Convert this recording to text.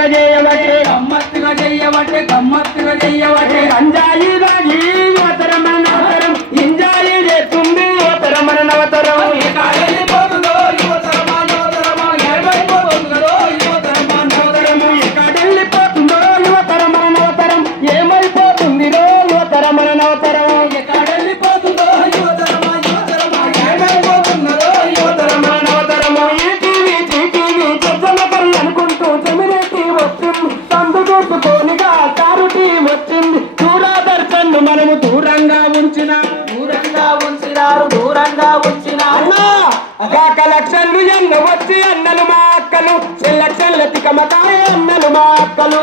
చేయవటే అంజాయి రాగి యువతరం నవతరం ఇంజాయి చేస్తుంది యువతరం నవతరం ఎక్కడెళ్ళిపోతుందో యువతరమా నవతరం ఏమైపోతుందిరో యువతరం నవతరం మనము దూరంగా ఉంచినారు కలెక్షన్లు ఎన్న వచ్చి అన్నలు మా అక్కలు సెలక్షన్ల తికమకాయ అన్నలు మా అక్కలు